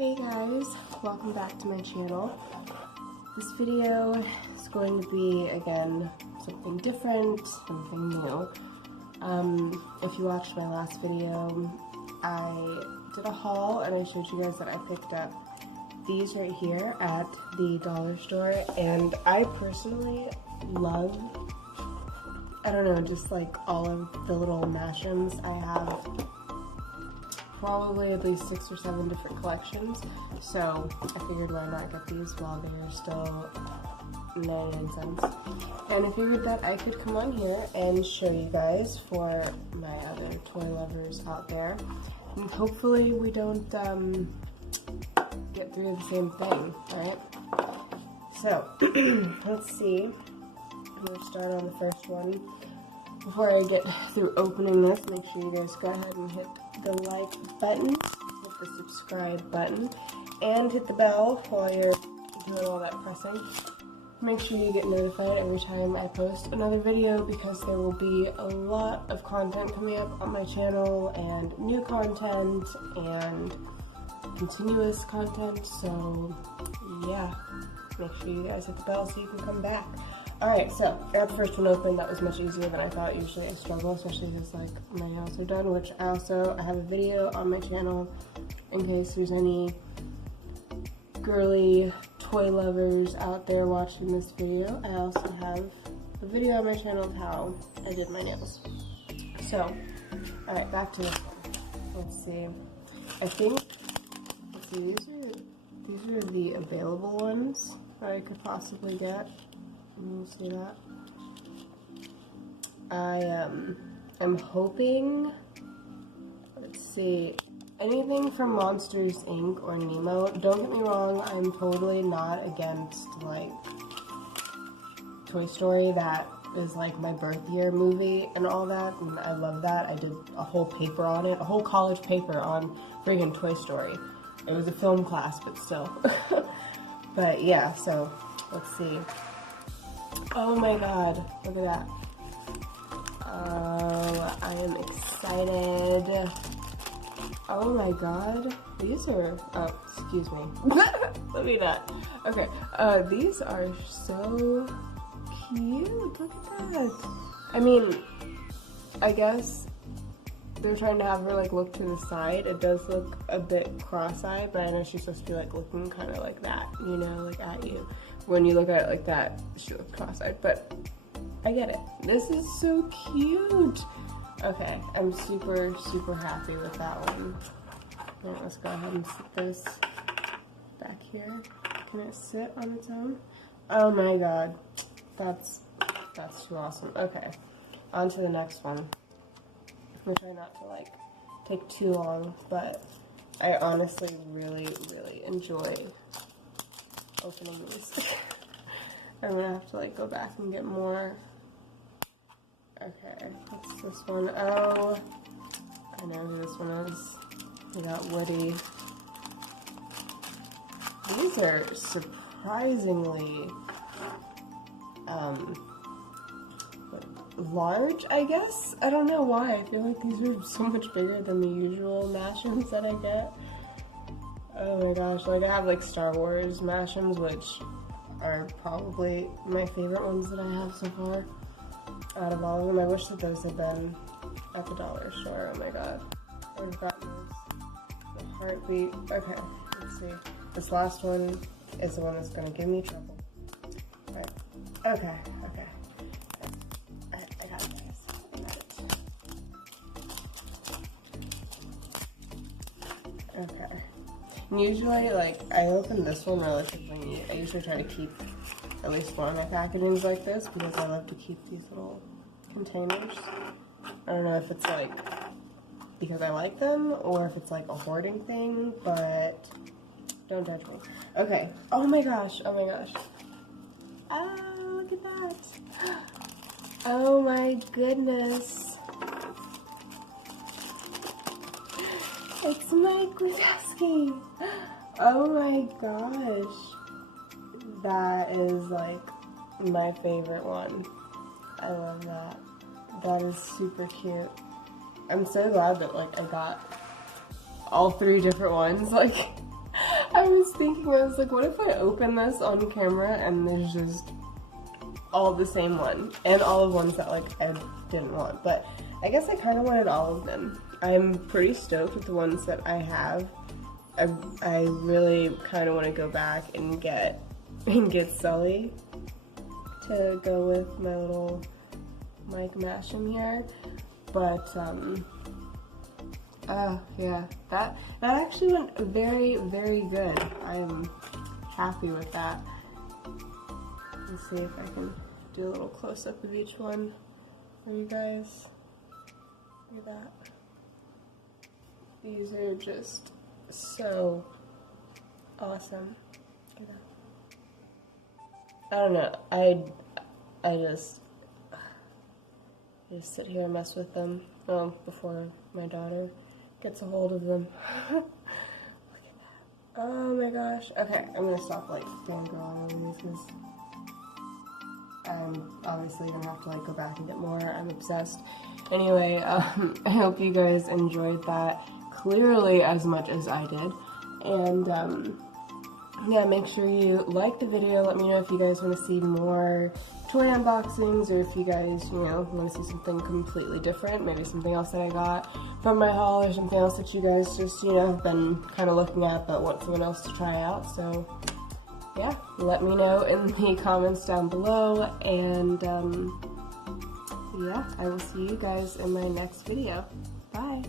Hey guys, welcome back to my channel. This video is going to be, again, something different, something new. If you watched my last video, I did a haul and I showed you guys that I picked up these right here at the dollar store, and I personally love, I don't know, just like all of the little mashems. I have probably at least 6 or 7 different collections, so I figured why not get these while they're still 99 cents. And I figured that I could come on here and show you guys for my other toy lovers out there, and hopefully we don't get through the same thing, alright? So, let's see. I'm going to start on the first one. Before I get through opening this, make sure you guys go ahead and hit the like button, hit the subscribe button, and hit the bell while you're doing all that pressing. Make sure you get notified every time I post another video, because there will be a lot of content coming up on my channel, and new content, and continuous content, so yeah, make sure you guys hit the bell so you can come back. Alright, so I got the first one open. That was much easier than I thought. Usually I struggle, especially because like my nails are done, which I have a video on my channel in case there's any girly toy lovers out there watching this video. I also have a video on my channel of how I did my nails. So, alright, back to this one. Let's see. I think, let's see, these are the available ones that I could possibly get. You see that? I am hoping, let's see, anything from Monsters Inc. or Nemo. Don't get me wrong, I'm totally not against like Toy Story. That is like my birth year movie and all that, and I love that. I did a whole paper on it, a whole college paper on freaking Toy Story. It was a film class, but still. But yeah, so let's see. Oh my god, look at that. Oh, I am excited. Oh my god, these are, oh, excuse me. Let me not. Okay, these are so cute, look at that. I mean, I guess they're trying to have her like look to the side. It does look a bit cross-eyed, but I know she's supposed to be like looking kind of like that, you know, like at you. When you look at it like that, she looks cross-eyed, but I get it. This is so cute. Okay, I'm super, super happy with that one. Alright, let's go ahead and sit this back here. Can it sit on its own? Oh my god, that's too awesome. Okay, on to the next one. I'm gonna try not to like take too long, but I honestly really, really enjoy opening these. I'm gonna have to like go back and get more. Okay, what's this one? Oh, I know who this one is. We got Woody. These are surprisingly large, I guess. I don't know why. I feel like these are so much bigger than the usual mashems that I get. Oh my gosh, like I have like Star Wars mashems, which are probably my favorite ones that I have so far out of all of them. I wish that those had been at the dollar store. Oh my god, I would have gotten those. The heartbeat. Okay, let's see. This last one is the one that's gonna give me trouble. Right. Okay, okay. I got it, guys. I got it. Okay. And usually, like, I open this one relatively neat. I usually try to keep at least one of my packagings like this, because I love to keep these little containers. I don't know if it's like because I like them or if it's like a hoarding thing, but don't judge me. Okay. Oh my gosh. Oh my gosh. Oh, look at that. Oh my goodness. It's Mike Wazowski. Oh my gosh. That is like my favorite one. I love that. That is super cute. I'm so glad that like I got all 3 different ones. Like, I was thinking, I was like, what if I open this on camera and there's just all the same one and all of ones that like I didn't want, but I guess I kind of wanted all of them. I'm pretty stoked with the ones that I have. I really kind of want to go back and get Sully to go with my little Mike Masham here, but yeah, that actually went very, very good. I'm happy with that. Let's see if I can do a little close-up of each one for you guys. Look at that. These are just so awesome. Look at that. I don't know. I just sit here and mess with them before my daughter gets a hold of them. Look at that. Oh my gosh. Okay, I'm gonna stop like fangirling on these because I'm obviously gonna have to like go back and get more. I'm obsessed. Anyway, I hope you guys enjoyed that clearly as much as I did. And yeah, make sure you like the video. Let me know if you guys want to see more toy unboxings, or if you guys, you know, want to see something completely different, maybe something else that I got from my haul, or something else that you guys just, you know, have been kind of looking at but want someone else to try out. So yeah, let me know in the comments down below, and yeah, I will see you guys in my next video. Bye!